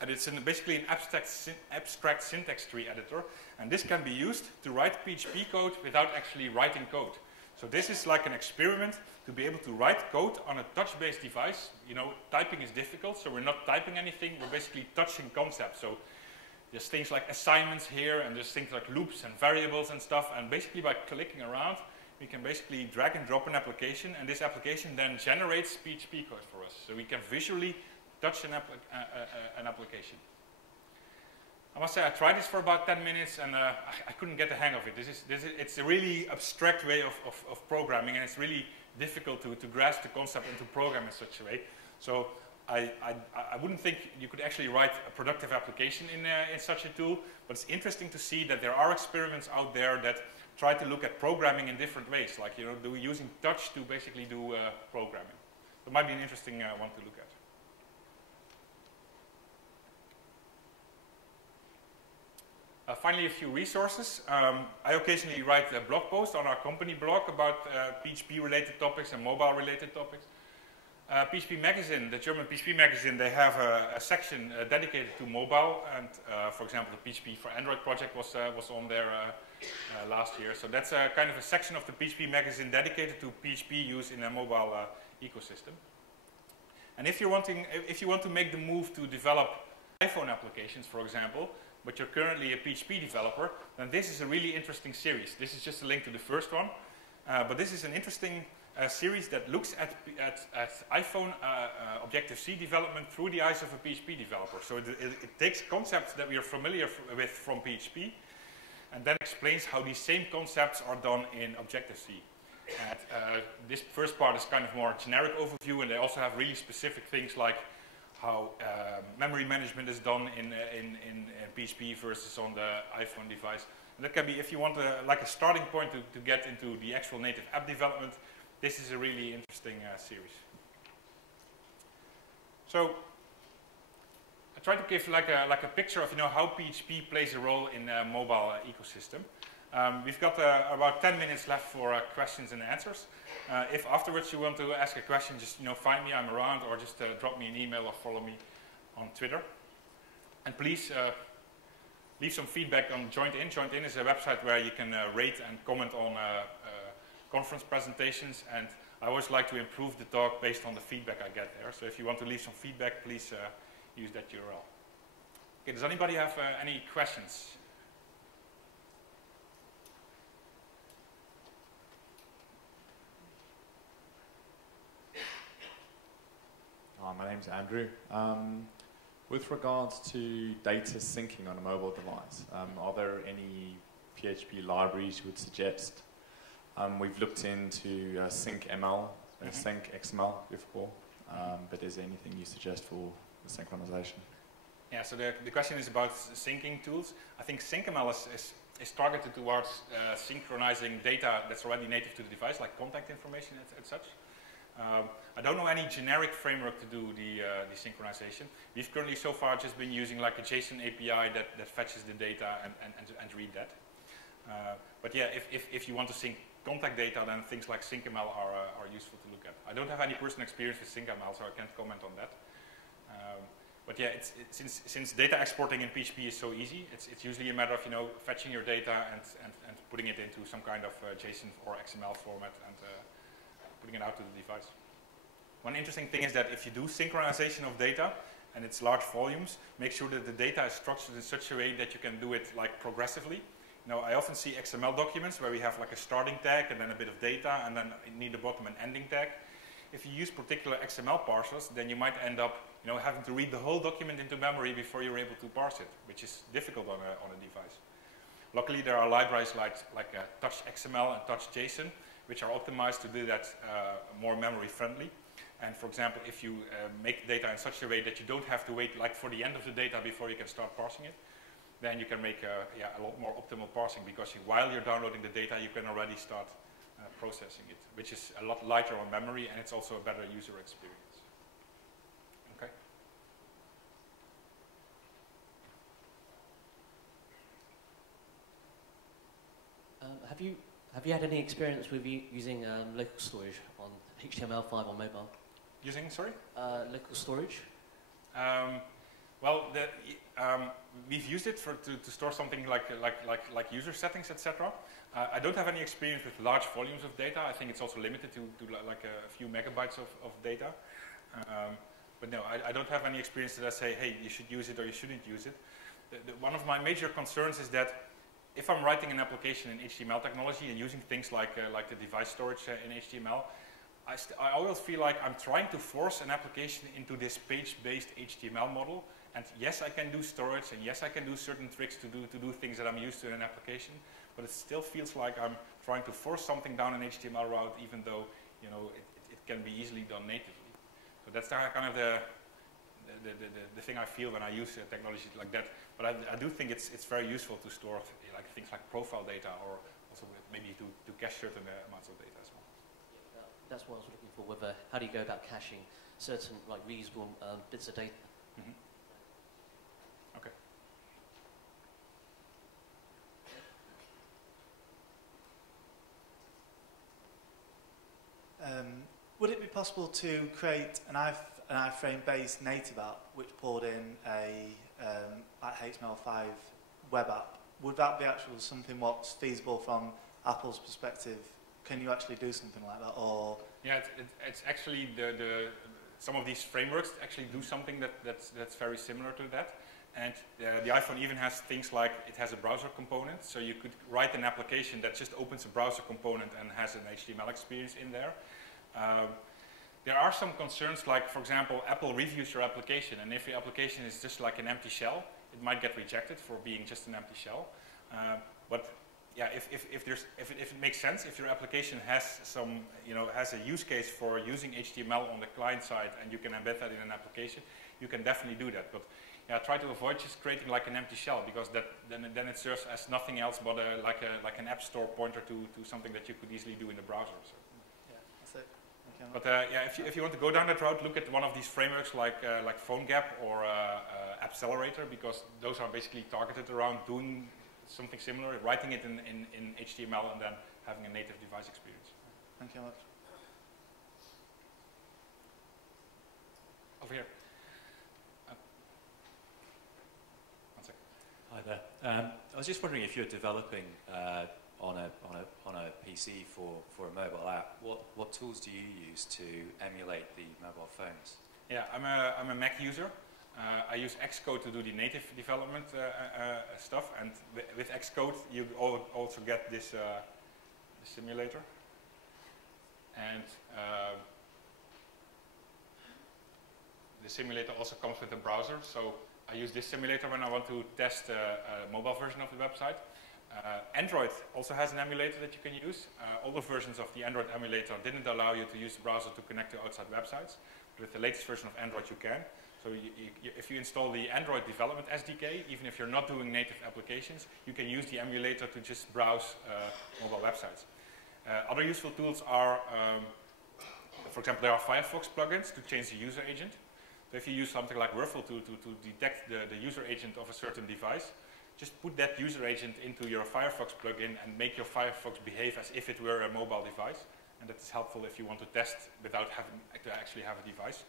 And it's basically an abstract syntax tree editor. And this can be used to write PHP code without actually writing code. So this is like an experiment to be able to write code on a touch-based device. You know, typing is difficult, so we're not typing anything. We're basically touching concepts. So there's things like assignments here, and there's things like loops and variables and stuff. And basically by clicking around, we can basically drag and drop an application, and this application then generates PHP code for us. So we can visually touch an application. I must say I tried this for about 10 minutes and I couldn't get the hang of it. It's a really abstract way of programming, and it's really difficult to grasp the concept and to program in such a way. So I wouldn't think you could actually write a productive application in such a tool, but it's interesting to see that there are experiments out there that try to look at programming in different ways, like, you know, using touch to basically do programming. It might be an interesting one to look at. Finally, a few resources. I occasionally write a blog post on our company blog about PHP-related topics and mobile-related topics. PHP Magazine, the German PHP Magazine, they have a section dedicated to mobile, and for example, the PHP for Android project was on there last year. So that's kind of a section of the PHP Magazine dedicated to PHP use in a mobile ecosystem. And if you want to make the move to develop iPhone applications, for example, but you're currently a PHP developer, then this is a really interesting series. This is just a link to the first one, but this is an interesting series that looks at iPhone Objective-C development through the eyes of a PHP developer. So it takes concepts that we are familiar with from PHP, and then explains how these same concepts are done in Objective-C. This first part is kind of more generic overview, and they also have really specific things like how memory management is done in PHP versus on the iPhone device. And that can be, if you want like a starting point to get into the actual native app development, this is a really interesting series. So I try to give like a picture of, you know, how PHP plays a role in a mobile ecosystem. We've got about 10 minutes left for questions and answers. If afterwards you want to ask a question, just, you know, find me, I'm around, or just drop me an email or follow me on Twitter. And please leave some feedback on Joint In. Joint In is a website where you can rate and comment on conference presentations, and I always like to improve the talk based on the feedback I get there. So if you want to leave some feedback, please use that URL. Okay, does anybody have any questions? Hi, my name's Andrew. With regards to data syncing on a mobile device, are there any PHP libraries you would suggest? We've looked into SyncML, SyncXML before, but is there anything you suggest for the synchronization? Yeah, so the question is about syncing tools. I think SyncML is targeted towards synchronizing data that's already native to the device, like contact information and such. I don't know any generic framework to do the synchronization. We've currently so far just been using like a JSON API that fetches the data and read that. But yeah, if you want to sync contact data, then things like SyncML are useful to look at. I don't have any personal experience with SyncML, so I can't comment on that. But yeah, since data exporting in PHP is so easy, it's usually a matter of fetching your data and putting it into some kind of JSON or XML format and putting it out to the device. One interesting thing is that if you do synchronization of data and it's large volumes, make sure that the data is structured in such a way that you can do it like progressively. I often see XML documents where we have like a starting tag and then a bit of data and then near the bottom an ending tag. If you use particular XML parsers, then you might end up having to read the whole document into memory before you're able to parse it, which is difficult on a device. Luckily, there are libraries like Touch XML and Touch JSON, which are optimized to do that more memory friendly. And for example, if you make data in such a way that you don't have to wait like for the end of the data before you can start parsing it, then you can make a lot more optimal parsing, because while you're downloading the data, you can already start processing it, which is a lot lighter on memory, and it's also a better user experience. Okay. Have you had any experience with using local storage on HTML5 on mobile? Using, sorry? Local storage. Well, we've used it to store something like user settings, etc. I don't have any experience with large volumes of data. I think it's also limited to like a few megabytes of data. But no, I don't have any experience that I say, hey, you should use it or you shouldn't use it. One of my major concerns is that if I'm writing an application in HTML technology and using things like the device storage in HTML, I always feel like I'm trying to force an application into this page-based HTML model. And yes, I can do storage, and yes, I can do certain tricks to do things that I'm used to in an application. But it still feels like I'm trying to force something down an HTML route, even though it can be easily done natively. So that's kind of the thing I feel when I use technology like that. But I do think it's very useful to store like things like profile data, or also maybe to cache certain amounts of data as well. Yeah, that's what I was looking for. Whether how do you go about caching certain like reusable bits of data? Mm-hmm. Okay. Would it be possible to create an iframe-based native app which pulled in a HTML5 web app? Would that be actually something what's feasible from Apple's perspective? Can you actually do something like that, or? Yeah, it's actually some of these frameworks actually do something that's very similar to that. And the iPhone even has things like it has a browser component, so you could write an application that just opens a browser component and has an HTML experience in there. There are some concerns, like for example, Apple reviews your application, and if your application is just like an empty shell, it might get rejected for being just an empty shell. But yeah, if it makes sense, if your application has some, has a use case for using HTML on the client side, and you can embed that in an application, you can definitely do that. But yeah, try to avoid just creating like an empty shell, because then it serves as nothing else but like an app store pointer to something that you could easily do in the browser. So. Yeah, that's it. But yeah, if you want to go down that route, look at one of these frameworks like PhoneGap or Appcelerator, because those are basically targeted around doing something similar, writing it in HTML and then having a native device experience. Thank you very much. Over here. One second. Hi there. I was just wondering if you're developing on a PC for a mobile app, what tools do you use to emulate the mobile phones? Yeah, I'm a Mac user. I use Xcode to do the native development stuff, and with Xcode you also get this simulator. And the simulator also comes with a browser, so I use this simulator when I want to test a mobile version of the website. Android also has an emulator that you can use. Older versions of the Android emulator didn't allow you to use the browser to connect to outside websites. But with the latest version of Android you can. So if you install the Android development SDK, even if you're not doing native applications, you can use the emulator to just browse mobile websites. Other useful tools are, for example, there are Firefox plugins to change the user agent. So if you use something like Wurfel to detect the user agent of a certain device, just put that user agent into your Firefox plugin and make your Firefox behave as if it were a mobile device. And that is helpful if you want to test without having to actually have a device.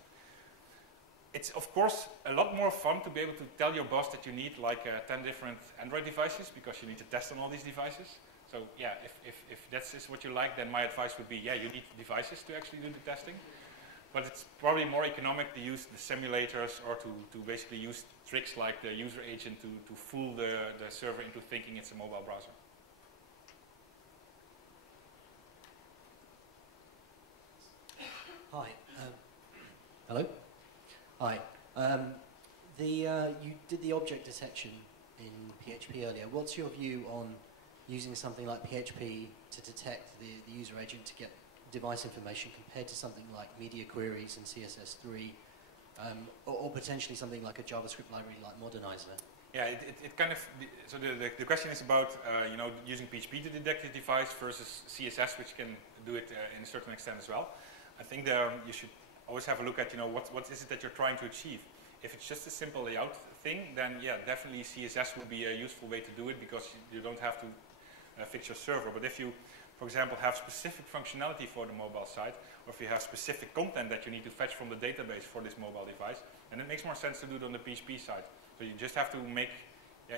It's, of course, a lot more fun to be able to tell your boss that you need like 10 different Android devices because you need to test on all these devices. So yeah, if that's what you like, then my advice would be, yeah, you need devices to actually do the testing. But it's probably more economic to use the simulators or to basically use tricks like the user agent to fool the server into thinking it's a mobile browser. Hi. Hello? Hi. You did the object detection in PHP earlier. What's your view on using something like PHP to detect the user agent to get device information compared to something like media queries and CSS3, or potentially something like a JavaScript library like Modernizer? Yeah, it kind of, so the question is about you know, using PHP to detect the device versus CSS, which can do it in a certain extent as well. I think you should always have a look at, you know, what is it that you're trying to achieve. If it's just a simple layout thing, then yeah, definitely CSS would be a useful way to do it because you don't have to fix your server. But if you, for example, have specific functionality for the mobile side, or if you have specific content that you need to fetch from the database for this mobile device, then it makes more sense to do it on the PHP side. So you just have to make, yeah,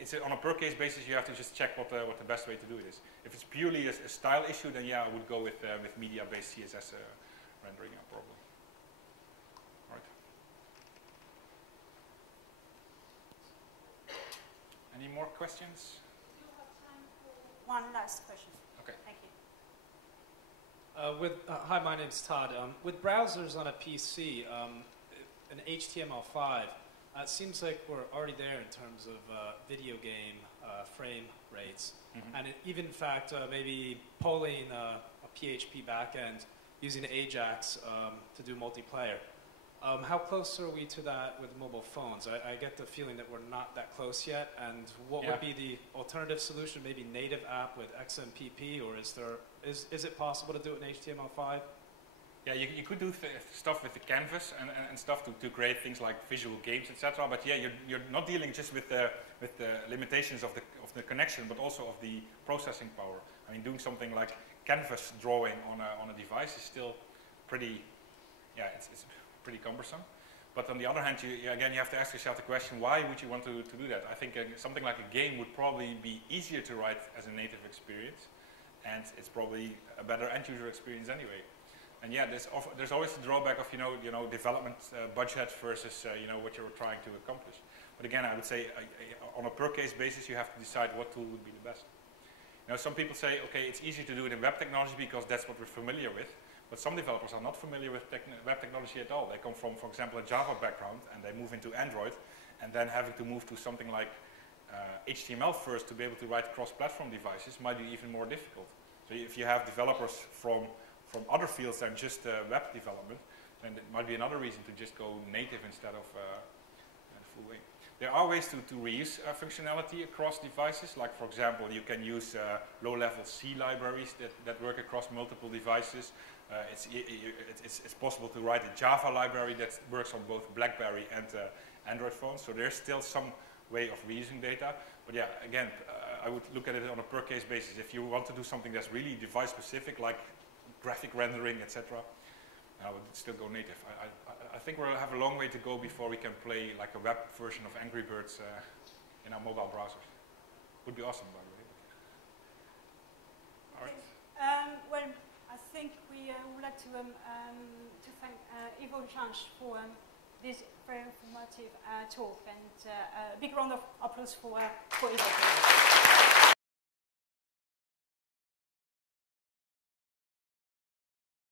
it's on a per case basis, you have to just check what the best way to do it is. If it's purely a style issue, then yeah, I would go with media-based CSS rendering probably. All right. Any more questions? Do you have time for one last question? Okay. Thank you. Hi, my name's Todd. With browsers on a PC, an HTML5, it seems like we're already there in terms of video game frame rates. Mm-hmm. And even in fact, maybe polling a PHP backend using Ajax to do multiplayer. How close are we to that with mobile phones? I get the feeling that we're not that close yet. And what would be the alternative solution? Maybe native app with XMPP, or is it possible to do it in HTML5? Yeah, you could do stuff with the canvas and stuff to create things like visual games, etc. But yeah, you're not dealing just with the limitations of the connection, but also of the processing power. I mean, doing something like canvas drawing on a device is still pretty, yeah, it's pretty cumbersome. But on the other hand, again, you have to ask yourself the question, why would you want to do that? I think something like a game would probably be easier to write as a native experience, and it's probably a better end-user experience anyway. And yeah, there's always the drawback of development budget versus what you're trying to accomplish. But again, I would say on a per case basis, you have to decide what tool would be the best. Now, some people say, okay, it's easy to do it in web technology because that's what we're familiar with. But some developers are not familiar with web technology at all. They come from, for example, a Java background, and they move into Android, and then having to move to something like HTML first to be able to write cross-platform devices might be even more difficult. So if you have developers from other fields than just web development, then it might be another reason to just go native instead of the full way. There are ways to reuse functionality across devices, like for example, you can use low-level C libraries that work across multiple devices. It's possible to write a Java library that works on both BlackBerry and Android phones, so there's still some way of reusing data. But yeah, again, I would look at it on a per case basis. If you want to do something that's really device specific, like graphic rendering, etc., I would still go native. I think we'll have a long way to go before we can play like a web version of Angry Birds in our mobile browsers. Would be awesome, by the way. All right. Well, I think we would like to thank Ivo Jansch for this very informative talk, and a big round of applause for Ivo.